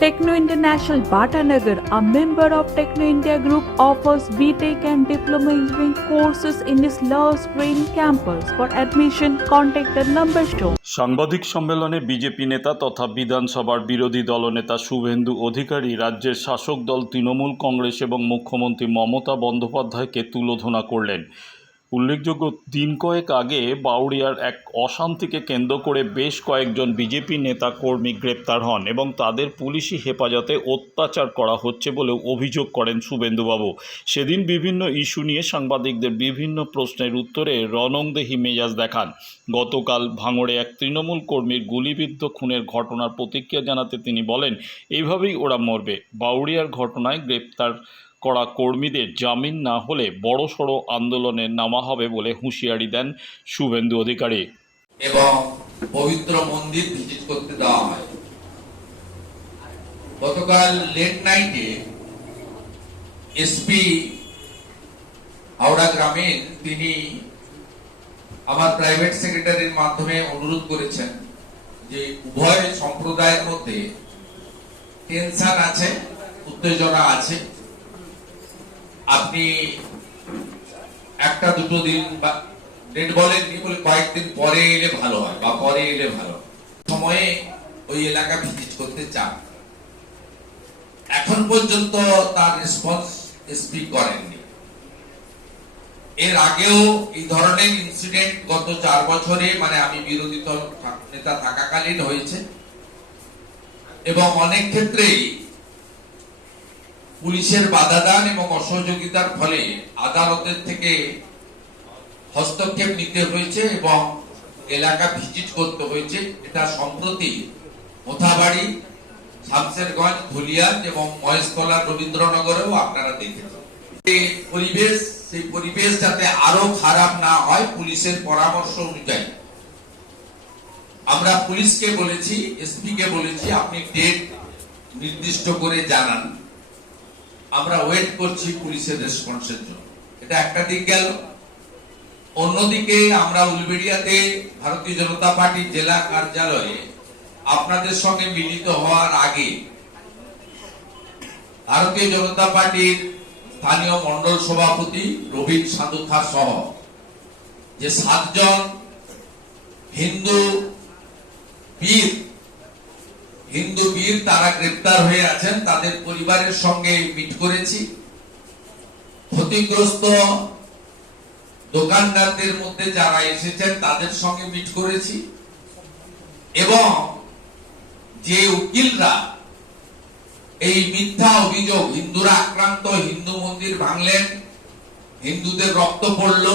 Techno International Bhatanagar, a member of Techno India Group, offers BTEC and Diploma Engineering courses in its Love Green campus. For admission, contact the number shown. সাংবাদিক সম্মেলনে BJP নেতা তথা বিধানসভার বিরোধী দলনেতা শুভেন্দু অধিকারী রাজ্যের শাসক দল তৃণমূল কংগ্রেস এবং মুখ্যমন্ত্রী মমতা বন্দ্যোপাধ্যায়কে তুলোধনা করলেন উল্লেখযোগ্য দিন কয়েক আগে বাউরিয়ার এক অশান্তিকে কেন্দ্র করে বেশ কয়েকজন বিজেপি নেতা কর্মী গ্রেপ্তার হন এবং তাদের পুলিশি হেফাজতে অত্যাচার করা হচ্ছে বলে অভিযোগ করেন শুভেন্দুবাবু। সেদিন বিভিন্ন ইস্যু নিয়ে সাংবাদিকদের বিভিন্ন প্রশ্নের উত্তরে রণংদেহী মেজাজ দেখান। গতকাল ভাঙড়ে এক তৃণমূল কর্মীর গুলিবিদ্ধ খুনের ঘটনার প্রতিক্রিয়া জানাতে তিনি বলেন এইভাবেই ওরা মরবে। বাউরিয়ার ঘটনায় গ্রেপ্তার করা কর্মীদের জামিন না হলে বড়সড় আন্দোলনে নামা হবে বলে হুঁশিয়ারি দেন শুভেন্দু অধিকারী। এবং পবিত্র মন্দির ভিজিট করতে দেওয়া হয়। গতকাল লেট নাইটে এসপি হাওড়া গ্রামীণ তিনি আমার প্রাইভেট সেক্রেটারির মাধ্যমে অনুরোধ করেছেন যে উভয় সম্প্রদায়ের মধ্যে টেনশন আছে, উত্তেজনা আছে। আপনি একটা, দুটো দিন বা ডেট বলেননি বলে কয়েকদিন পরে এলে ভালো হয় বা পরে এলে ভালো সময়ে ওই এলাকা ভিজিট করতে চান। এখন পর্যন্ত তার রেসপন্স এসপি করেননি। এর আগেও এই ধরনের ইনসিডেন্ট গত চার বছরে মানে আমি বিরোধী দল নেতা থাকাকালীন হয়েছে। এবং অনেক ক্ষেত্রেই পুলিশের বাধাদান এবং অসহযোগিতার ফলে আদালতের থেকে হস্তক্ষেপ নিতে হয়েছে এবং এলাকা ভিজিট করতে হয়েছে। এটা সম্প্রতি মোথাবাড়ি, শামসেরগঞ্জ, ধুলিয়ান এবং মহেশতলা রবীন্দ্রনগরেও আপনারা দেখেছেন। পরিবেশ, সেই পরিবেশ যাতে আরও খারাপ না হয় পুলিশের পরামর্শ অনুযায়ী। আমরা পুলিশকে বলেছি এসপি কে বলেছি, আপনি ডেট নির্দিষ্ট করে জানান। আমরা ওয়েট করছি পুলিশের রেসপন্সের জন্য। এটা একটা দিক গেল। অন্যদিকে আমরা উলবেড়িয়াতে ভারতীয় জনতা পার্টি জেলা কার্যালয়ে আপনাদের সঙ্গে মিলিত হওয়ার আগে ভারতীয় জনতা পার্টির স্থানীয় মন্ডল সভাপতি রবীন সাধুখা সহ যে সাতজন হিন্দু, বীর হিন্দু বীর তারা গ্রেপ্তার হয়ে আছেন, তাদের পরিবারের সঙ্গে মিট করেছি। ক্ষতিগ্রস্ত দোকানদারদের মধ্যে যারা এসেছেন, তাদের সঙ্গে মিট করেছি। এবং যে উকিলরা এই মিথ্যা অভিযোগ, হিন্দুরা আক্রান্ত, হিন্দু মন্দির ভাঙলেন, হিন্দুদের রক্ত পড়ল,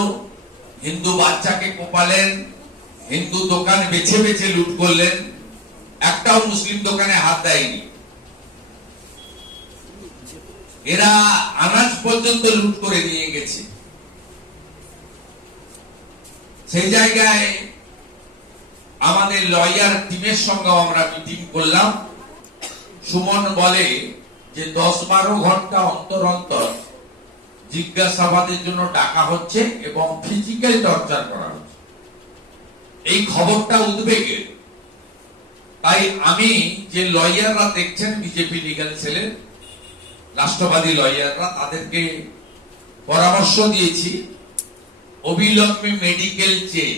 হিন্দু বাচ্চাকে কোপালেন, হিন্দু দোকান বেছে বেছে লুট করলেন। একটাও মুসলিম দোকানে হাত দেয়নি। এরা আনাজ পর্যন্ত লুট করে নিয়ে গেছে। সেই জায়গায় আমাদের লয়ার টিমের সঙ্গে আমরা মিটিং করলাম। সুমন বলে যে দশ বারো ঘণ্টা অন্তর অন্তর জিজ্ঞাসাবাদের জন্য ডাকা হচ্ছে এবং ফিজিক্যাল টর্চার করা হচ্ছে। এই খবরটা উদ্বেগের তাই আমি যে লয়াররা দেখছেন বিজেপি লিগাল সেলের রাষ্ট্রবাদী লয়াররা, তাদেরকে পরামর্শ দিয়েছি, অবিলম্বে মেডিকেল চেয়ে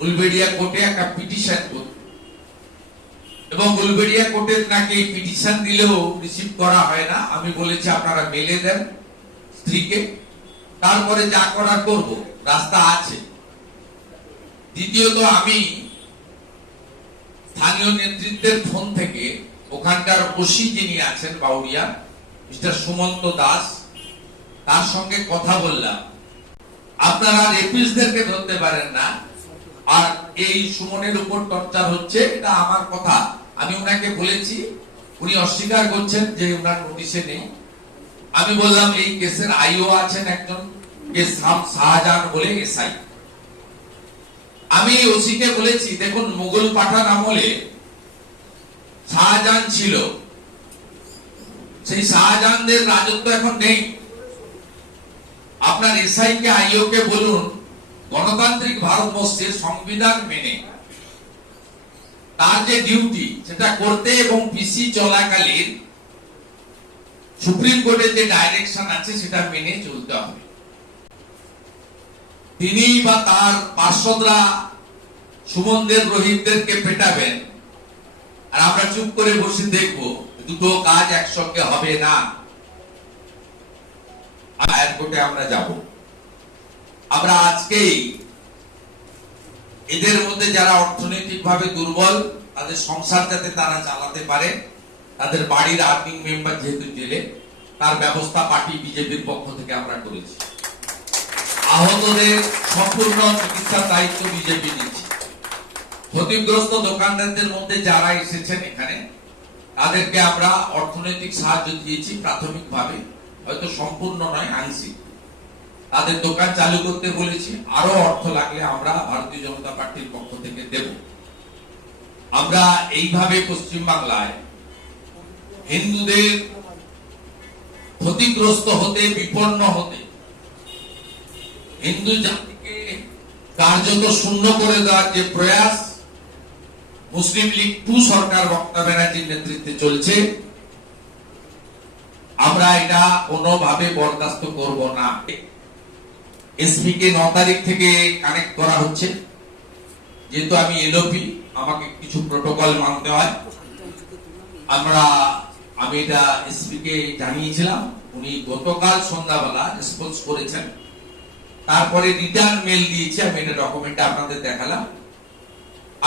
উলবেড়িয়া কোর্টে একটা পিটিশন করতে এবং উলবেড়িয়া কোর্টের নাকি পিটিশন দিলেও রিসিভ করা হয় না। আমি বলেছি, আপনারা মেলে দেন স্ত্রীকে। তারপরে যা করার করব, রাস্তা আছে। দ্বিতীয়ত আমি স্থানীয় নেতৃত্বের ফোন থেকে ওখানকার ওসি যিনি আছেন বাউরিয়া, মিস্টার সুমন্ত দাস, তার সঙ্গে কথা বললাম। আপনারা রেপিসদেরকে ধরতে পারেন না। আর এই সুমনের উপর টর্চার হচ্ছে, এটা আমার কথা। আমি ওনাকে বলেছি, উনি অস্বীকার করছেন যে ওনার নোটিশে নেই। আমি বললাম, এই কেসের আইও আছেন একজন, কে শাম- শাহজাহান বলে এসআই। আমি ওসিকে বলেছি, দেখুন, মুঘল পাঠান আমলে শাহজাহান ছিল। সেই শাহজাহানদের রাজত্ব এখন নেই। আপনার এসআই কে, আইও কে বলুন, গণতান্ত্রিক ভারতবর্ষের সংবিধান মেনে তার যে ডিউটি সেটা করতে এবং পিসি চলাকালীন সুপ্রিম কোর্টের যে ডাইরেকশন আছে, সেটা মেনে চলতে হবে। তিনি বা তার পার্শ্বদরা সুমনদের রোহিতদেরকে পেটাবেন। আর আমরা চুপ করে বসে দেখব, দুটো কাজ একসঙ্গে হবে না। এয়ারপোর্টে আমরা যাব। আমরা আজকেই এদের মধ্যে যারা অর্থনৈতিকভাবে দুর্বল, তাদের সংসার যাতে তারা চালাতে পারে, তাদের বাড়ির আর্নিং মেম্বার যেহেতু জেলে, তার ব্যবস্থা পার্টি বিজেপির পক্ষ থেকে আমরা করেছি। আহতদের সম্পূর্ণ চিকিৎসার দায়িত্ব বিজেপি নিচ্ছে ক্ষতিগ্রস্ত দোকানদারদের মধ্যে যারা এসেছেন এখানে, তাদেরকে আমরা অর্থনৈতিক সাহায্য দিয়েছি প্রাথমিকভাবে, হয়তো সম্পূর্ণ নয়, আংশিক। তাদের দোকান চালু করতে বলেছি আরও অর্থ লাগলে আমরা ভারতীয় জনতা পার্টির পক্ষ থেকে দেব। আমরা এইভাবে পশ্চিম বাংলায় হিন্দুদের ক্ষতিগ্রস্ত হতে, বিপন্ন হতে হিন্দু জাতিকে কার্যত শূন্য করে দেওয়ার যে প্রয়াস, মুসলিম লীগ টু সরকার মমতা ব্যানার্জির নেতৃত্বে চলছে, আমরা এটা কোনোভাবে বরদাস্ত করব না। এসপি কে ন তারিখ থেকে কানেক্ট করা হচ্ছে। যেহেতু আমি এলওপি, আমাকে কিছু প্রোটোকল মানতে হয়। আমরা, আমি এটা এসপি কে জানিয়েছিলাম, উনি গতকাল সন্ধ্যাবেলা রেসপন্স করেছেন। তারপরে রিটার্ন মেল দিয়েছি, আমি এটা ডকুমেন্ট আপনাদের দেখালাম।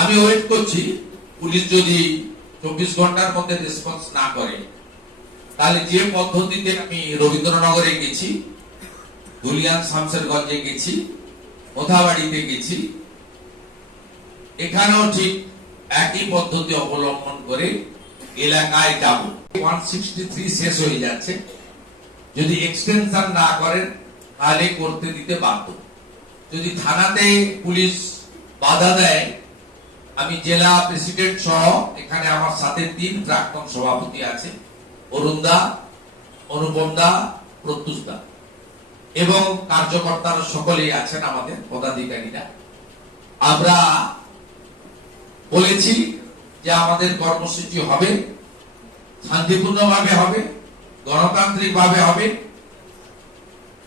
আমি ওয়েট করছি, পুলিশ যদি চব্বিশ ঘণ্টার মধ্যে রেসপন্স না করে, তাহলে যে পদ্ধতিতে আমি রবীন্দ্রনগরে গেছি, দুলিয়ান শামসেরগঞ্জে গেছি মোথাবাড়িতে গেছি, এখানেও ঠিক একই পদ্ধতি অবলম্বন করে এলাকায় যাব। ওয়ান শেষ হয়ে যাচ্ছে। যদি এক্সটেনশন না করেন তাহলে করতে দিতে বাধ্য। যদি থানাতে পুলিশ বাধা দেয়, আমি জেলা প্রেসিডেন্ট সহ এখানে আমার সাথে তিন প্রাক্তন সভাপতি আছে অরুণদা অনুপম দা, প্রত্যুষ দা। এবং কার্যকর্তারা সকলেই আছেন আমাদের পদাধিকারীরা। আমরা বলেছি যে আমাদের কর্মসূচি হবে, শান্তিপূর্ণভাবে হবে, গণতান্ত্রিকভাবে হবে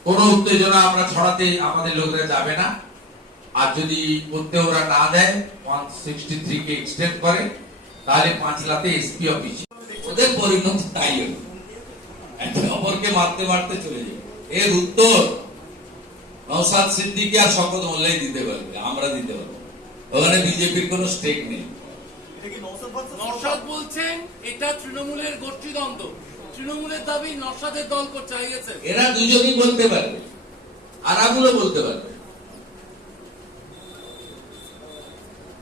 কোনো উত্তেজনা আমরা ছড়াতে আমাদের লোকেরা যাবে না। আর যদি করতে ওরা না দেয় ওয়ান সিক্সটি থ্রি কে এক্সটেন্ড করে তাহলে পাঁচলাতে এসপি অফিস ওদের পরিণতি তাই হবে। একে অপরকে মারতে মারতে চলে যাবে। এর উত্তর নৌসাদ সিদ্দিকি আর শপথ মোল্লাই দিতে পারবে আমরা দিতে পারব। ওখানে বিজেপির কোনো স্টেক নেই। নরসাদ বলছেন? এটা তৃণমূলের গোষ্ঠীদ্বন্দ্ব তৃণমূলের দাবি নরসাদের দল করতে চাইছে এরা দুজনই বলতে পারবে আরাগুলো বলতে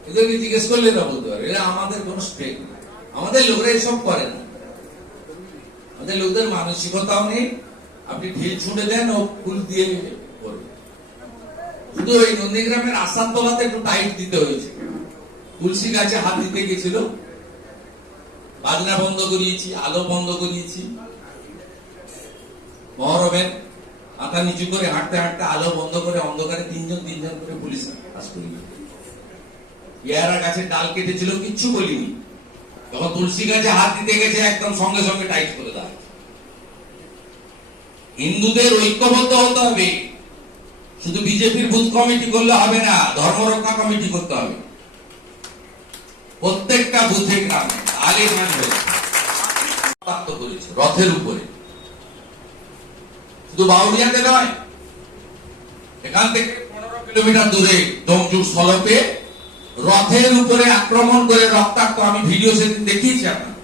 এদেরকে জিজ্ঞেস করলে বলতে পারবে এরা আমাদের আমাদের লোকরা এসব করে না। আমাদের লোকদের মানসিকতাও নেই। আপনি ঢিল দেন, ও ফুল দিয়ে করবে শুধু ওই নন্দীগ্রামের আসাম তলাতে একটু টাইট দিতে হয়েছে। তুলসী গাছে হাত দিতে গেছিল। বাজনা বন্ধ করিয়েছি, আলো বন্ধ করিয়েছি। মহরমের মাথা নিচু করে হাঁটতে হাঁটতে আলো বন্ধ করে অন্ধকারে তিনজন তিনজন করে পুলিশ পাস করিয়ে পেয়ারা গাছের ডাল কেটেছিল, কিচ্ছু বলিনি। যখন তুলসী গাছে হাত দিতে গেছে, একদম সঙ্গে সঙ্গে টাইট করে দেয় হিন্দুদের ঐক্যবদ্ধ হতে হবে। শুধু বিজেপির বুথ কমিটি করলে হবে না ধর্ম রক্ষা কমিটি করতে হবে। প্রত্যেকটা বুথে গ্রামে, আগে প্রাপ্ত করেছে রথের উপরে। শুধু বাউরিয়াতে নয়, এখান থেকে পনেরো কিলোমিটার দূরে ডোমজুর স্থলপে রথের উপরে আক্রমণ করে রক্তাক্ত, আমি ভিডিও সেদিন দেখিয়েছি আপনার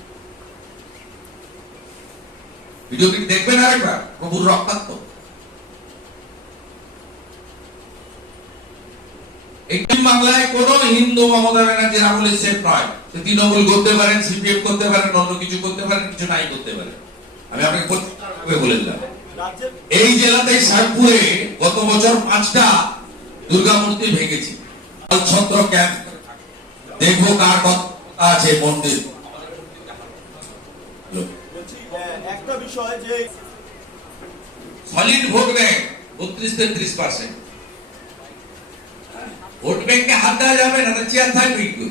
ভিডিওটি দেখবেন আরেকবার, প্রভুর রক্তাক্ত। একটি বাংলায় কোন হিন্দু মমতা ব্যানার্জির আমলে সেফ নয়। তৃণমূল করতে পারেন সিপিএম করতে পারেন অন্য কিছু করতে পারেন কিছু নাই করতে পারেন। আমি আপনাকে পরিষ্কারভাবে বলে দিলাম। এই জেলাতে শেরপুরে গত বছর পাঁচটা দুর্গা মূর্তি ভেঙেছি। ছত্র ক্যাম্প দেখব কার কথা আছে মন্দির। একটা বিষয় যে সলিড ভোট ব্যাংক বত্রিশ তেত্রিশ পার্সেন্ট। ভোট ব্যাংকে হাত দেওয়া যাবে না চেয়ার থাকবে কি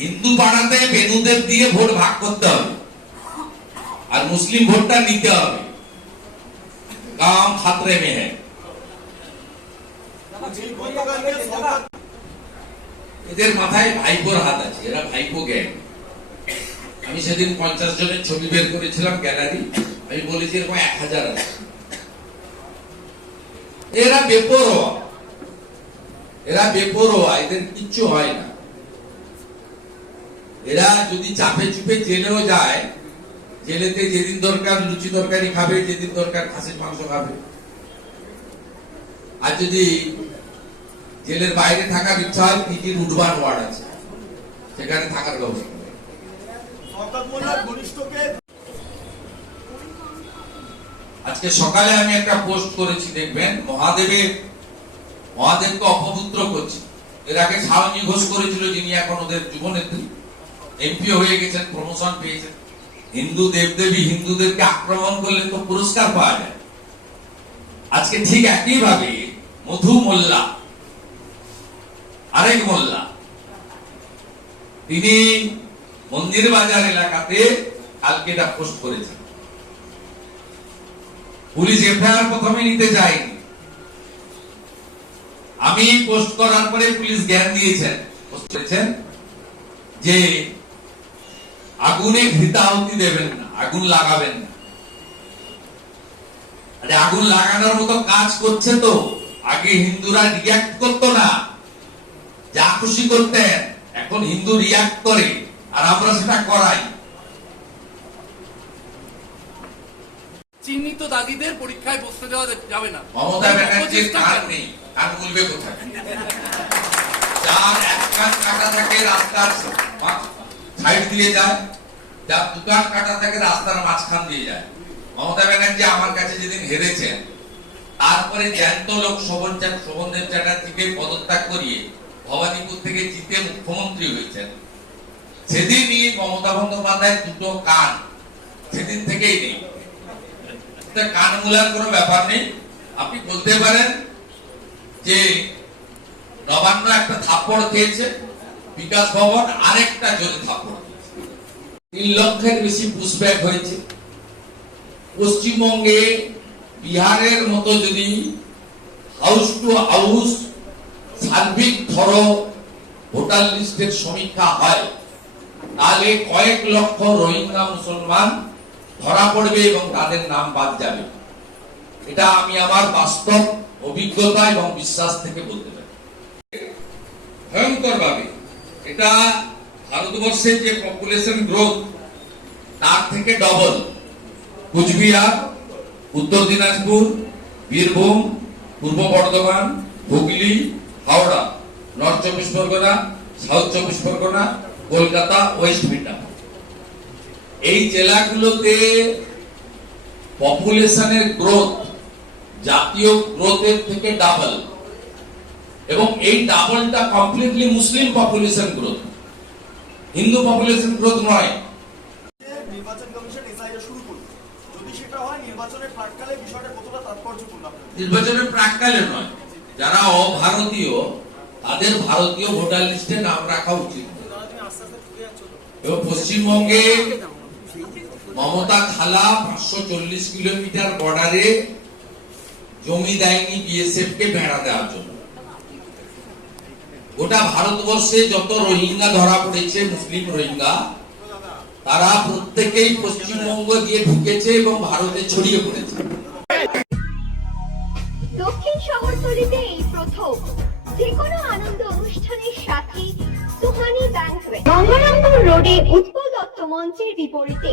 হিন্দু পাড়াতে বেনুদের দিয়ে ভোট ভাগ করতে হবে। আর মুসলিম ভোটটা নিতে হবে। কাম খাতরে মে এই গতকালকে সরকার এদের মাথায় ভাইপোর হাত আছে, এরা ভাইপো গ্যাং আমি সেদিন পঞ্চাশ জনের ছবি বের করেছিলাম গ্যালারি, আমি বলেছি এরকম এক হাজার আছে। এরা বেপরোয়া। এরা বেপরোয়া, এদের কিচ্ছু হয় না। এরা যদি চাপে চুপে জেলেও যায়, জেলেতে যেদিন দরকার লুচি তরকারি খাবে, যেদিন দরকার খাসির মাংস খাবে। আর যদি জেলের বাইরে থাকার ইচ্ছা হয় পিটির উঠবান ওয়ার্ড আছে। সেখানে থাকার ব্যবস্থা আজকে সকালে আমি একটা পোস্ট করেছি, দেখবেন? মহাদেবের, মহাদেবকে অপবিত্র করছি। এর আগে সারণী ঘোষ করেছিল, যিনি এখন ওদের যুবনেত্রী। এমপি হয়ে গেছেন প্রমোশন পেয়েছেন। হিন্দু দেবদেবী, হিন্দুদেরকে আক্রমণ করলে তো পুরস্কার পাওয়া যায়। আজকে ঠিক একই ভাবে মধু মোল্লা, আরেক মোল্লা, তিনি মন্দির বাজার এলাকাতে কালকে এটা পোস্ট করেছেন। পুলিশ এফআইআর প্রথমে নিতে যায়নি আমি পোস্ট করার পরে পুলিশ জ্ঞান দিয়েছেন করেছেন যে আগুনে ঘৃতাহুতি দেবেন না, আগুন লাগাবেন না। আরে আগুন লাগানোর মতো কাজ করছে তো, আগে হিন্দুরা রিয়াক্ট করতো না। যা খুশি করতেন, এখন হিন্দু রিয়াক্ট করে, আর আমরা সেটা করাই। চিহ্নিত দাগিদের পরীক্ষায় বসতে দেওয়া যাবে না। মমতা ব্যানার্জির কান? নেই। কান বলবে কোথায়? যার এক কান কাটা থাকে রাস্তার সাইড দিয়ে যায় যার দু কান কাটা থাকে রাস্তার মাঝখান দিয়ে যায়। মমতা ব্যানার্জি আমার কাছে যেদিন হেরেছেন তারপরে জ্যান্ত লোক শোভন শোভনদেব চ্যাটার্জিকে পদত্যাগ করিয়ে ভবানীপুর থেকে জিতে মুখ্যমন্ত্রী হয়েছেন। সেদিনই মমতা বন্দ্যোপাধ্যায় দুটো কান সেদিন থেকেই নেই। কান মূলার ব্যাপার নেই। আপনি বলতে পারেন যে নবান্ন একটা খেয়েছে, বিকাশ ভবন আরেকটা তিন লক্ষের বেশি পুশব্যাক হয়েছে। পশ্চিমবঙ্গে বিহারের মতো যদি হাউস টু হাউস সার্বিক ধরো ভোটার লিস্টের সমীক্ষা হয়, তাহলে কয়েক লক্ষ রোহিঙ্গা মুসলমান ধরা পড়বে এবং তাদের নাম বাদ যাবে। এটা আমি আমার বাস্তব অভিজ্ঞতা এবং বিশ্বাস থেকে বলতে পারি। ভয়ঙ্কর ভাবে এটা ভারতবর্ষের যে পপুলেশন গ্রোথ তার থেকে ডবল কুচবিহার, উত্তর দিনাজপুর, বীরভূম, পূর্ব বর্ধমান, হুগলি, হাওড়া নর্থ চব্বিশ পরগনা সাউথ চব্বিশ পরগনা, কলকাতা ওয়েস্ট মিডনাপুর এই জেলাগুলোতে পপুলেশনের গ্রোথ জাতীয় গ্রোথের থেকে ডাবল এবং এই ডাবলটা completely Muslim population growth Hindu population growth নয়। নির্বাচন কমিশন এসআইআর শুরু করবে যদি সেটা হয় নির্বাচনের প্রাককালে বিষয়টা কতটা তাৎপর্যপূর্ণ নির্বাচনের প্রাককালে নয়। যারা অভারতীয় তাদের ভারতীয় ভোটার লিস্টে নাম রাখা উচিত। এবং পশ্চিমবঙ্গে মমতা খালা পাঁচশো চল্লিশ কিলোমিটার বর্ডারে জমি দেয়নি বিএসএফ কে বেড়া দেওয়ার জন্য। গোটা ভারতবর্ষে যত রোহিঙ্গা ধরা পড়েছে, মুসলিম রোহিঙ্গা, তারা প্রত্যেকেই পশ্চিমবঙ্গ দিয়ে ঢুকেছে এবং ভারতে ছড়িয়ে পড়েছে। দক্ষিণ শহরতলিতে এই প্রথম। যে কোনো আনন্দ অনুষ্ঠানের সাথে সুহানি ব্যাংকুয়েট গঙ্গারামপুর রোডে উৎপল দত্ত মঞ্চের বিপরীতে